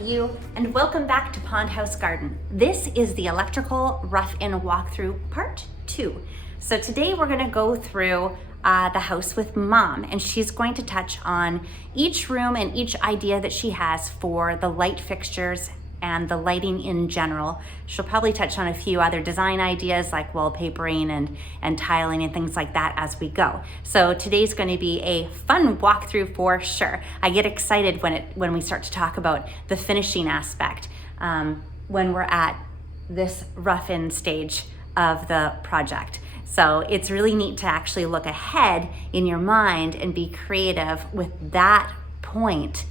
you, and welcome back to Pond House Garden. This is the electrical rough-in walkthrough part 2. So today we're going to go through the house with Mom, and she's going to touch on each room and each idea that she has for the light fixtures and the lighting in general. She'll probably touch on a few other design ideas like wallpapering and tiling and things like that as we go. So today's going to be a fun walkthrough for sure. I get excited when we start to talk about the finishing aspect when we're at this rough-in stage of the project. So it's really neat to actually look ahead in your mind and be creative with that point.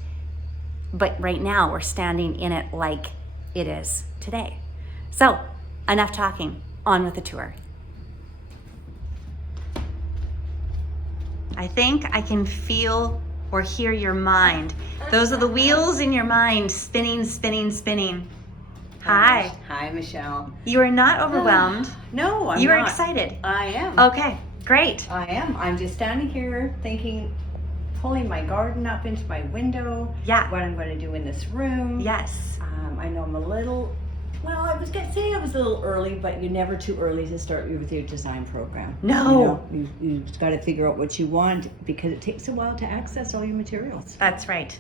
But right now we're standing in it like it is today. So enough talking, on with the tour. I think I can feel or hear your mind. Those are the wheels in your mind spinning, spinning, spinning. Hi. Hi, Michelle. You are not overwhelmed. No, I'm not. You are excited. I am. Okay, great. I am. I'm just standing here thinking, pulling my garden up into my window. Yeah. What I'm going to do in this room. Yes. I know I'm a little, well, I was going to say I was a little early, but you're never too early to start with your design program. No. You've got to figure out what you want because it takes a while to access all your materials. That's right.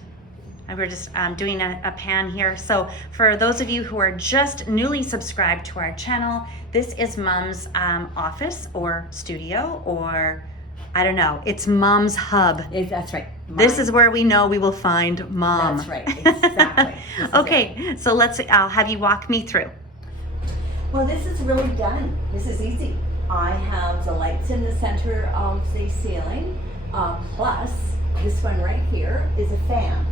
And we're just doing a pan here. So for those of you who are just newly subscribed to our channel, this is Mom's office or studio, or I don't know, it's Mom's hub. That's right. This is where we know we will find Mom. That's right, exactly. Okay, so I'll have you walk me through. Well, this is really done. This is easy. I have the lights in the center of the ceiling, plus this one right here is a fan.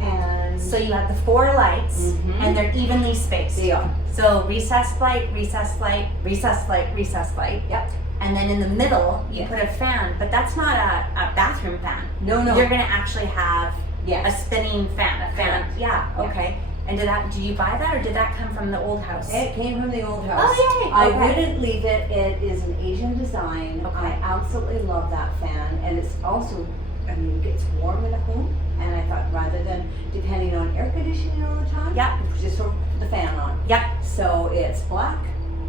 And So you have the 4 lights, and they're evenly spaced. they are. So recessed light, recessed light, recessed light, recessed light. Yep. And then in the middle, you Yes. put a fan, but that's not a bathroom fan. No. You're gonna actually have Yes. a spinning fan, Correct. Yeah, Yeah. okay. And did you buy that, or did that come from the old house? It came from the old house. Oh, yay, I okay. wouldn't leave it. It is an Asian design. Okay. I absolutely love that fan. And it's also, I mean, it gets warm in a home. And I thought rather than depending on air conditioning all the time, Yeah. just throw the fan on. Yep. So it's black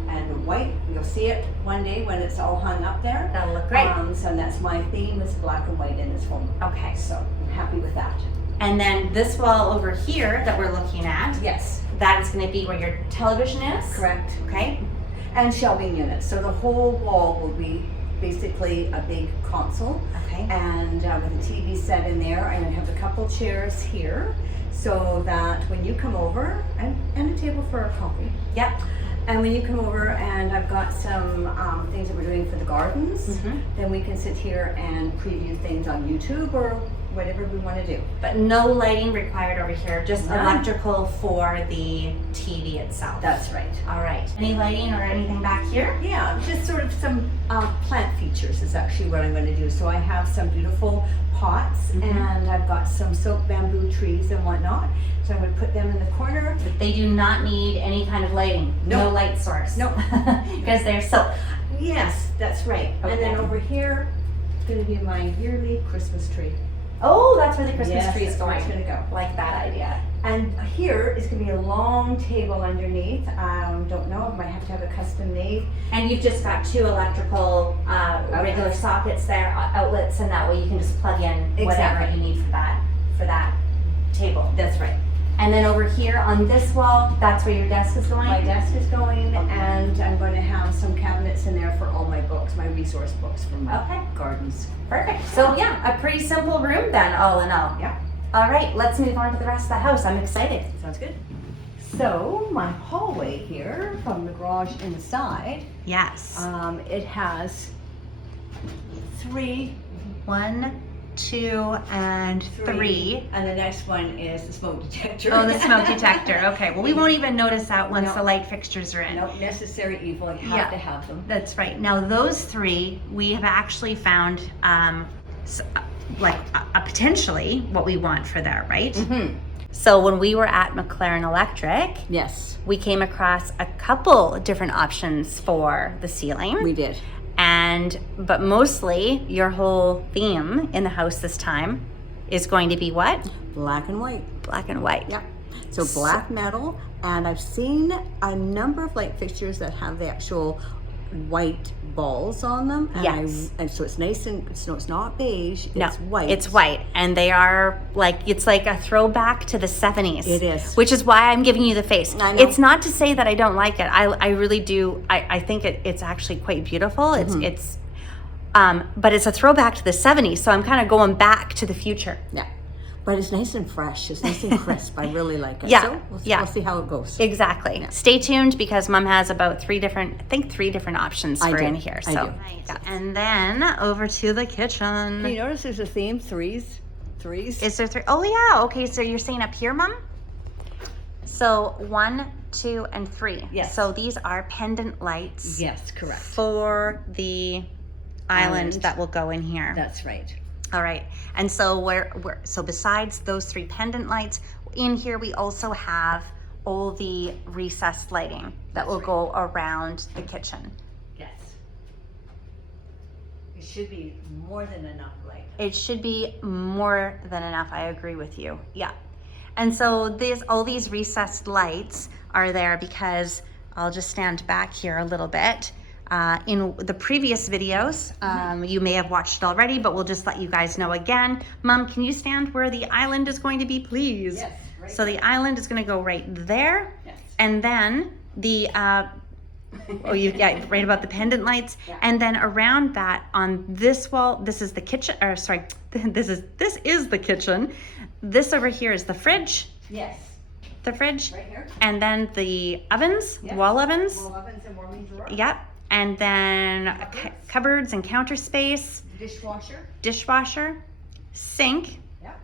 and white. You'll see it one day when it's all hung up there. That'll look great. So that's my theme, is black and white in this home. Okay. So I'm happy with that. And then this wall over here that we're looking at, Yes, that is gonna be where your television is? correct. Okay. And shelving units. So the whole wall will be basically a big console. Okay. And with a TV set in there, I'm gonna have a couple chairs here so that when you come over, and a table for a coffee. Yep. And when you come over and I've got some things that we're doing for the gardens, then we can sit here and preview things on YouTube or whatever we want to do. But no lighting required over here, just None. electrical for the TV itself. That's right. All right. Any lighting or anything back here? Yeah, just sort of some plant features is actually what I'm going to do. So I have some beautiful pots and I've got some silk bamboo trees and whatnot. So I'm going to put them in the corner. But they do not need any kind of lighting. No Nope. light source. Nope. Because they're silk. Yes, that's right. Okay. And then over here, it's going to be my yearly Christmas tree. Oh, that's where the Christmas Yes, tree is that's where going. it's gonna go. Like that idea. And here is going to be a long table underneath. Don't know, I might have to have a custom made. And you've just got 2 electrical regular sockets there, outlets, and that way you can just plug in whatever Exactly. you need for that table. That's right. And then over here on this wall, that's where your desk is going? My desk is going, Okay. and I'm going to have some cabinets in there for all my books, my resource books from my Okay. gardens. Perfect. So yeah, a pretty simple room then, all in all. Yeah. All right, let's move on to the rest of the house. I'm excited. Sounds good. So my hallway here from the garage inside, Yes. it has 3, 1, 2, and 3. and the next one is the smoke detector. Oh, the smoke detector. Okay. Well, we won't even notice that once No. the light fixtures are in. Nope, necessary evil. You have Yeah. to have them. That's right. Now, those 3, we have actually found potentially what we want for there, right? So when we were at McLaren Electric, Yes, we came across a couple different options for the ceiling. we did. But mostly your whole theme in the house this time is going to be what? Black and white. Black and white. Yeah. So black metal, and I've seen a number of light fixtures that have the actual white balls on them. And Yes. and so it's nice and so it's not beige. No, It's white. it's white, and they are like, it's like a throwback to the 70s. It is. Which is why I'm giving you the face. I know. It's not to say that I don't like it. I really do. I think it's actually quite beautiful. It's but it's a throwback to the 70s, so I'm kind of going back to the future. Yeah. But it's nice and fresh. It's nice and crisp. I really like it. Yeah, So we'll see how it goes. Exactly. Yeah. Stay tuned because Mom has about three different options I for do. in here. I So, do. yeah. And then over to the kitchen. Can you notice there's a theme? Threes. Is there 3? Oh yeah. Okay, so you're saying up here, Mom? So 1, 2, and 3. Yes. So these are pendant lights. Yes, correct. For the island that will go in here. That's right. All right. And so so besides those 3 pendant lights, in here we also have all the recessed lighting that will go around the kitchen. Yes. It should be more than enough light. It should be more than enough. I agree with you. Yeah. And so all these recessed lights are there because I'll just stand back here a little bit. In the previous videos, you may have watched it already, but we'll just let you guys know again. Mom, can you stand where the island is going to be, please? Yes. Right So the island is going to go right there. Yes. And then the, you got right about the pendant lights. Yeah. And then around that on this wall, this is the kitchen, or sorry, this is the kitchen. This over here is the fridge. Yes. The fridge. Right here. And then the ovens, Yes. wall ovens. Wall ovens and warming drawer. Yep. And then cupboards and counter space, Dishwasher. dishwasher, sink. Yep.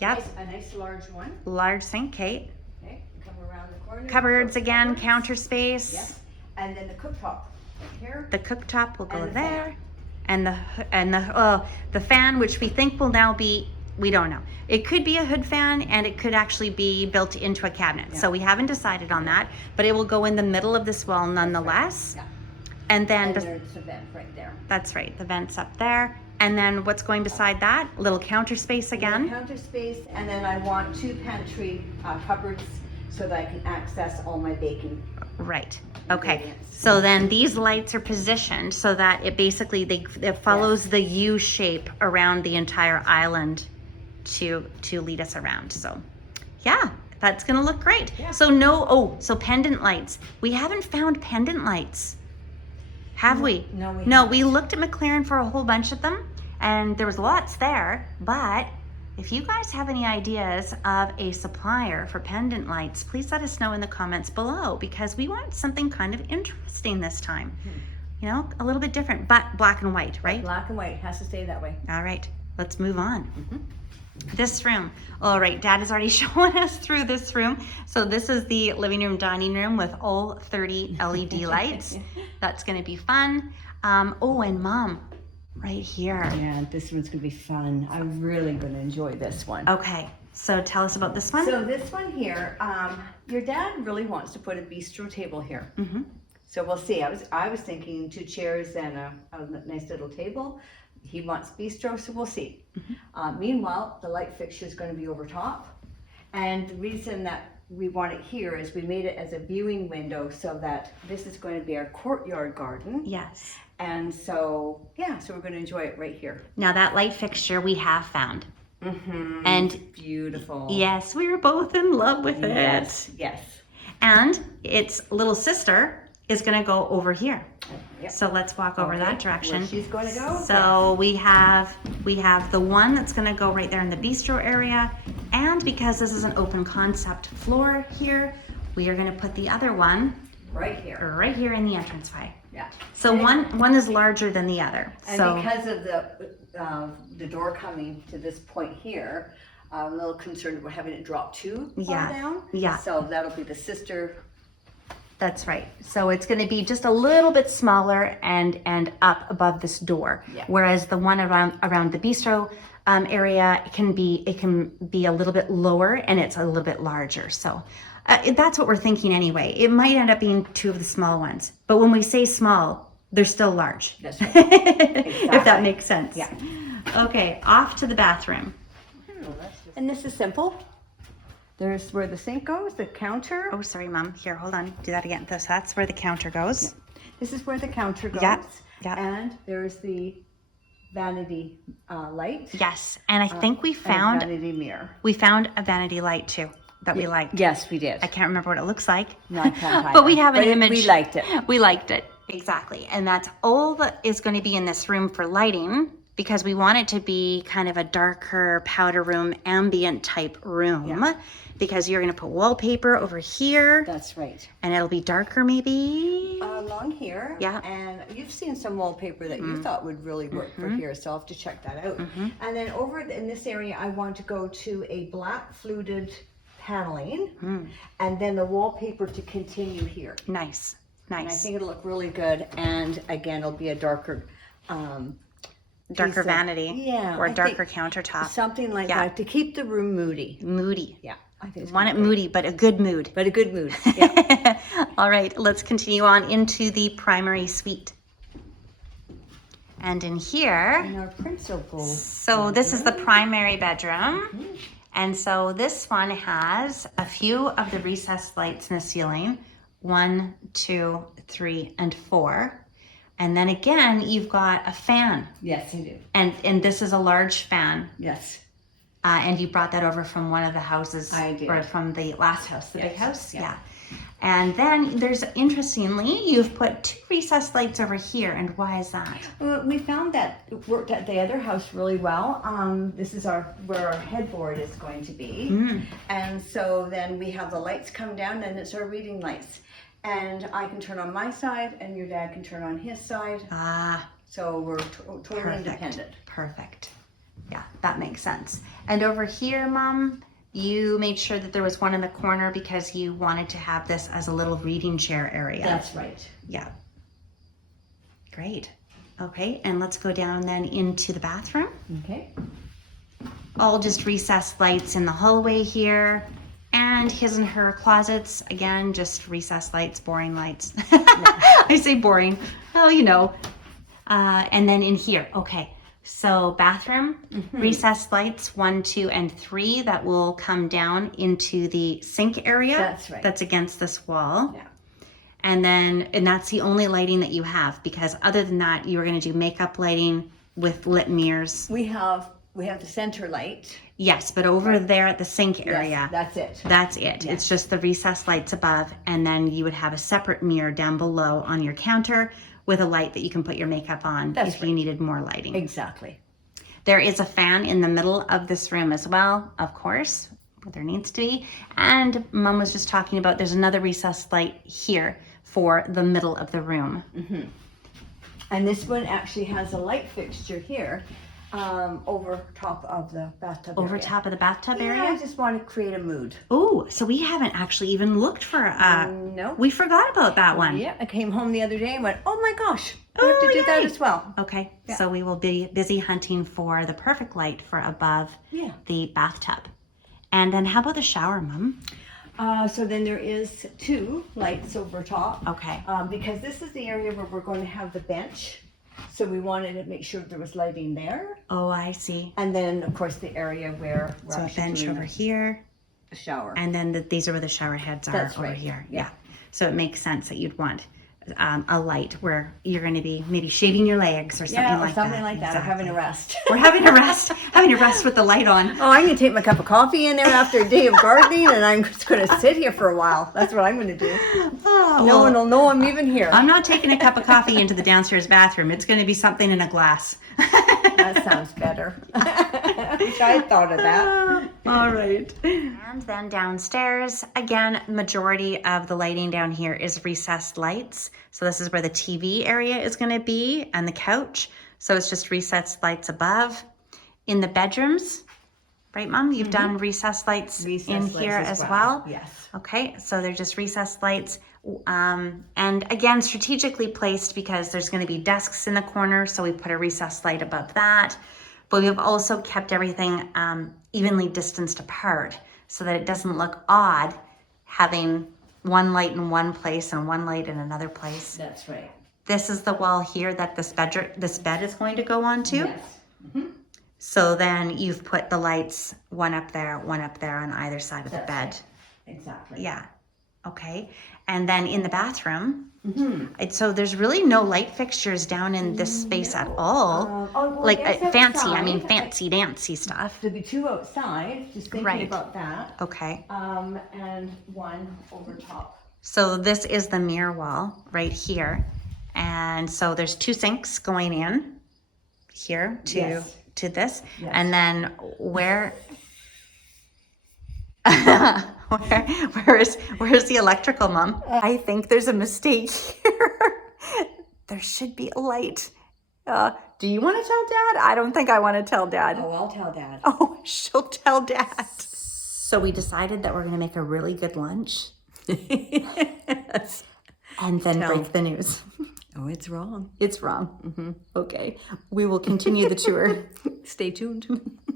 Yep. A nice large one. Large sink, Kate. Okay. Come around the corner. Cupboards again, Cupboards. counter space. Yes. And then the cooktop right here. The cooktop will go And the there. And the fan, which we think will now be, we don't know. It could be a hood fan and it could actually be built into a cabinet. Yeah. So we haven't decided on that, but it will go in the middle of this wall nonetheless. Yeah. And then, And there's the vent right there. that's right, the vent's up there. And then what's going beside that? Little counter space again. Counter space, and then I want 2 pantry cupboards so that I can access all my baking. Right. Okay. Ingredients. So then these lights are positioned so that it basically it follows the U shape around the entire island to lead us around. So yeah, that's gonna look great. Yeah. So so pendant lights. We haven't found pendant lights. Have we? No, we No, haven't. we looked at McLaren for a whole bunch of them and there was lots there, but if you guys have any ideas of a supplier for pendant lights, please let us know in the comments below because we want something kind of interesting this time. You know, a little bit different, but black and white, right? Black and white, has to stay that way. All right, let's move on. This room. All right, Dad is already showing us through this room. So this is the living room, dining room with all 30 LED lights. That's gonna be fun. Oh, and Mom, right here. Yeah, this one's gonna be fun. I'm really gonna enjoy this one. Okay, so tell us about this one. So this one here, your dad really wants to put a bistro table here. Mm-hmm. So we'll see. I was thinking 2 chairs and a nice little table. He wants bistro, so we'll see. Meanwhile, the light fixture is going to be over top. And the reason that we want it here is we made it as a viewing window so that this is going to be our courtyard garden. Yes. And so, yeah, so we're going to enjoy it right here. Now that light fixture we have found. Mm-hmm. And beautiful. yes, we were both in love with Yes, it. yes. And its little sister is gonna go over here. Yep. So let's walk over that direction. Where she's going to go? So we have the one that's gonna go right there in the bistro area. And because this is an open concept floor here, we are gonna put the other one Right here. right here in the entranceway. Yeah. So one is larger than the other. And So because of the door coming to this point here, I'm a little concerned about having it drop too far Yeah, down. yeah. So that'll be the sister. that's right. So it's going to be just a little bit smaller and up above this door. Yeah. Whereas the one around the bistro area, it can be a little bit lower and it's a little bit larger. So that's what we're thinking anyway. It might end up being 2 of the small ones, but when we say small, they're still large. That's right. If that makes sense. Yeah. Okay, off to the bathroom. And this is simple. There's where the sink goes, the counter. Oh, sorry, Mom. Here, hold on. Do that again. That's where the counter goes. This is where the counter goes. Yeah. And there's the vanity light. Yes, and I think we and found vanity mirror. we found a vanity light too that we liked. Yes, we did. I can't remember what it looks like. No, I can't but we either. have an But image. we liked it. We liked it. Exactly. And that's all that is going to be in this room for lighting, because we want it to be kind of a darker powder room, ambient type room, because you're going to put wallpaper over here. That's right. And it'll be darker maybe. Along here. Yeah. And you've seen some wallpaper that you thought would really work for here, so I'll have to check that out. And then over in this area, I want to go to a black fluted paneling, and then the wallpaper to continue here. Nice. And I think it'll look really good. And again, it'll be a darker Darker vanity. Yeah. Or a I darker think countertop. Something like that to keep the room moody. Moody. Yeah. I think it's Want it gonna be moody, but a good mood. great. But a good mood. Yeah. All right, let's continue on into the primary suite. And in here, And our principal. so this is the primary bedroom. And so this one has a few of the recessed lights in the ceiling. 1, 2, 3, and 4. And then again, you've got a fan. Yes, you do. And this is a large fan. Yes. And you brought that over from one of the houses. I did. Or from the last house, the big Yes, house? yeah. And then there's, interestingly, you've put 2 recessed lights over here. And why is that? Well, we found that it worked at the other house really well. This is where our headboard is going to be. And so then we have the lights come down, and it's our reading lights. And I can turn on my side, and your dad can turn on his side. Ah, So we're totally independent. perfect. Yeah, that makes sense. And over here, Mom, you made sure that there was one in the corner because you wanted to have this as a little reading chair area. That's right. Yeah. Great. Okay, and let's go down then into the bathroom. Okay. All just recessed lights in the hallway here. And his and her closets, again, just recessed lights, boring lights. I say boring. Oh, you know. And then in here, okay. So bathroom, recessed lights, 1, 2, and 3 that will come down into the sink area. That's right. That's against this wall. Yeah. And that's the only lighting that you have, because other than that, you were going to do makeup lighting with lit mirrors. We have the center light. Yes, but over there at the sink area. Yes, that's it. That's it. It's just the recessed lights above, and then you would have a separate mirror down below on your counter with a light that you can put your makeup on if you needed more lighting. Exactly. There is a fan in the middle of this room as well, of course, where there needs to be. And Mom was just talking about there's another recessed light here for the middle of the room. And this one actually has a light fixture here, over top of the bathtub Over area. top of the bathtub Yeah, area? I just want to create a mood. Oh, so we haven't actually even looked for No. we forgot about that one. Yeah, I came home the other day and went, oh my gosh, we have to do that yay. as well. Okay, so we will be busy hunting for the perfect light for above the bathtub. And then how about the shower, Mom? So then there is 2 lights over top. Okay. Because this is the area where we're going to have the bench. So we wanted to make sure there was lighting there. Oh, I see. And then, of course, the area where we're So a actually bench doing over here, the shower. and then these are where the shower heads are. That's over right. here. Yeah. So it makes sense that you'd want a light where you're going to be maybe shaving your legs or something like that. something like that, or having a rest. We're having a rest with the light on. Oh, I'm going to take my cup of coffee in there after a day of gardening, and I'm just going to sit here for a while. That's what I'm going to do. Oh, No one will know I'm even here. I'm not taking a cup of coffee into the downstairs bathroom. It's going to be something in a glass. That sounds better. I wish I had thought of that. All right. And then downstairs, again, majority of the lighting down here is recessed lights. So this is where the TV area is going to be and the couch. So it's just recessed lights above. In the bedrooms, right, Mom? You've done recessed lights in here as well? Yes. Okay, so they're just recessed lights. And again, strategically placed because there's going to be desks in the corner. So we put a recessed light above that. But we've also kept everything evenly distanced apart so that it doesn't look odd having one light in one place and one light in another place. That's right. This is the wall here that this bed is going to go onto. Yes. So then you've put the lights one up there on either side of the That's bed. right. Exactly. Yeah. Okay. And then in the bathroom, Mm-hmm. so there's really no light fixtures down in this space at all. Like fancy, I mean fancy dancy stuff. There'll be two outside, just thinking Right. about that. Okay. And one over top. So this is the mirror wall right here. And so there's two sinks going in here to Yes. to this. Yes. And then where's the electrical, Mom? I think there's a mistake here. There should be a light. Do you want to tell Dad? I don't think I want to tell Dad. Oh, I'll tell Dad. Oh, she'll tell Dad. So we decided that we're going to make a really good lunch. And then break the news. Oh, it's wrong. It's wrong. Okay. We will continue the tour. Stay tuned.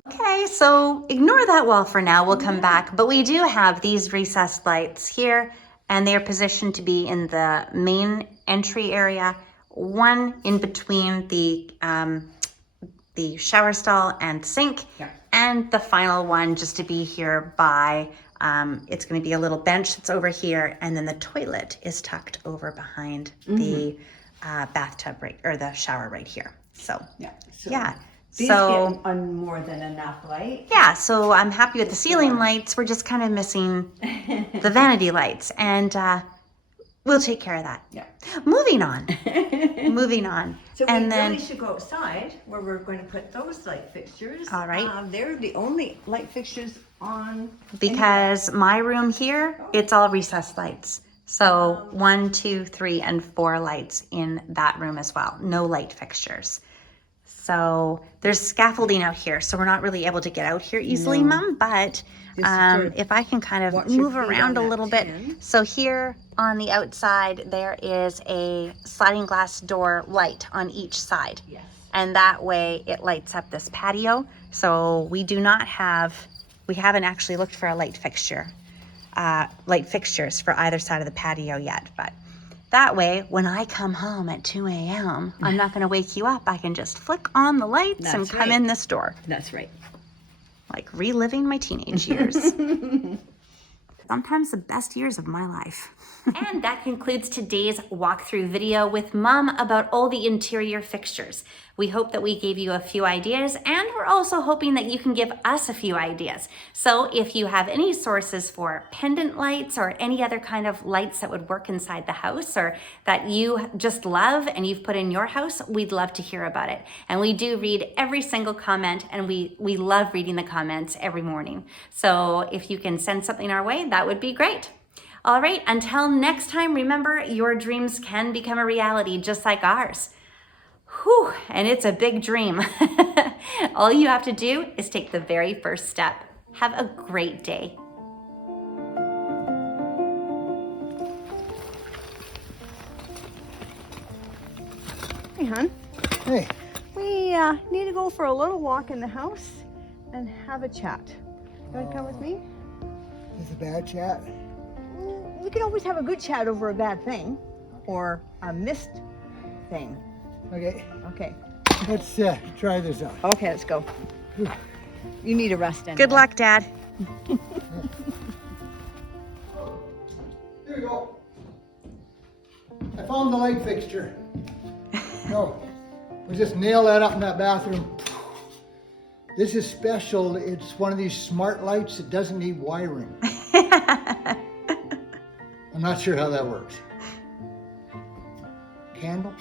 Okay, so ignore that wall for now. We'll come back. But we do have these recessed lights here, and they're positioned to be in the main entry area, one in between the shower stall and sink, and the final one just to be here by, it's going to be a little bench that's over here, and then the toilet is tucked over behind the bathtub or the shower right here. So, These so get on more than enough light. yeah, so I'm happy with the ceiling lights. We're just kind of missing the vanity lights, and we'll take care of that. Yeah. Moving on. Moving on. So and we then really should go outside where we're going to put those light fixtures. All right. They're the only light fixtures on. because my room here, it's all recessed lights. So 1, 2, 3, and 4 lights in that room as well. No light fixtures. So there's scaffolding out here, so we're not really able to get out here easily, Mom. But if I can kind of move around a little bit. So here on the outside, there is a sliding glass door light on each side. Yes. And that way it lights up this patio. So we haven't actually looked for a light fixtures for either side of the patio yet. But that way, when I come home at 2 a.m., I'm not going to wake you up. I can just flick on the lights and come in this door. That's right. Like reliving my teenage years. Sometimes the best years of my life. And that concludes today's walkthrough video with Mom about all the interior fixtures. We hope that we gave you a few ideas, and we're also hoping that you can give us a few ideas. So if you have any sources for pendant lights or any other kind of lights that would work inside the house or that you just love and you've put in your house, we'd love to hear about it. And we do read every single comment, and we love reading the comments every morning. So if you can send something our way, that would be great. All right, until next time, remember, your dreams can become a reality just like ours. Whew, and it's a big dream. All you have to do is take the very first step. Have a great day. Hey, hon. Hey, We need to go for a little walk in the house and have a chat. You want to come with me? this is a bad chat. We can always have a good chat over a bad thing or a missed thing. Okay, Okay. let's try this out. Okay, let's go. You need a rest anyway. Good luck, Dad. Here we go. I found the light fixture. No, we just nail that up in that bathroom. This is special. It's one of these smart lights that doesn't need wiring. I'm not sure how that works. Candle?